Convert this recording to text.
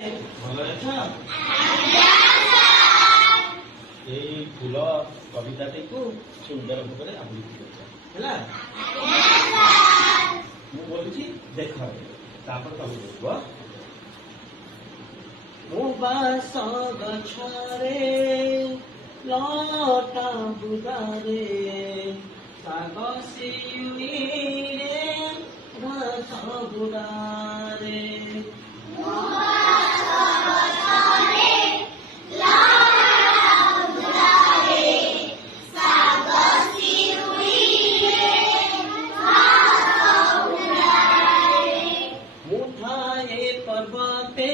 ଭଲ ଅଛ? ଏଇ ଫୁଲ କବିତାଟିକୁ ସୁନ୍ଦର ଭାବରେ ଆବୃତ୍ତି କରିଛ ହେଲା। ମୁଁ ବୋଲୁଛି ଦେଖ, ତାପରେ ତମେ ଦେଖିବ। ମୋ ବାସ ଗଛରେ ଲଟା ବୁଦାରେ ଶାଗ ଶିଉଳିରେ ଘାସ ବୁଦାରେ पर्वते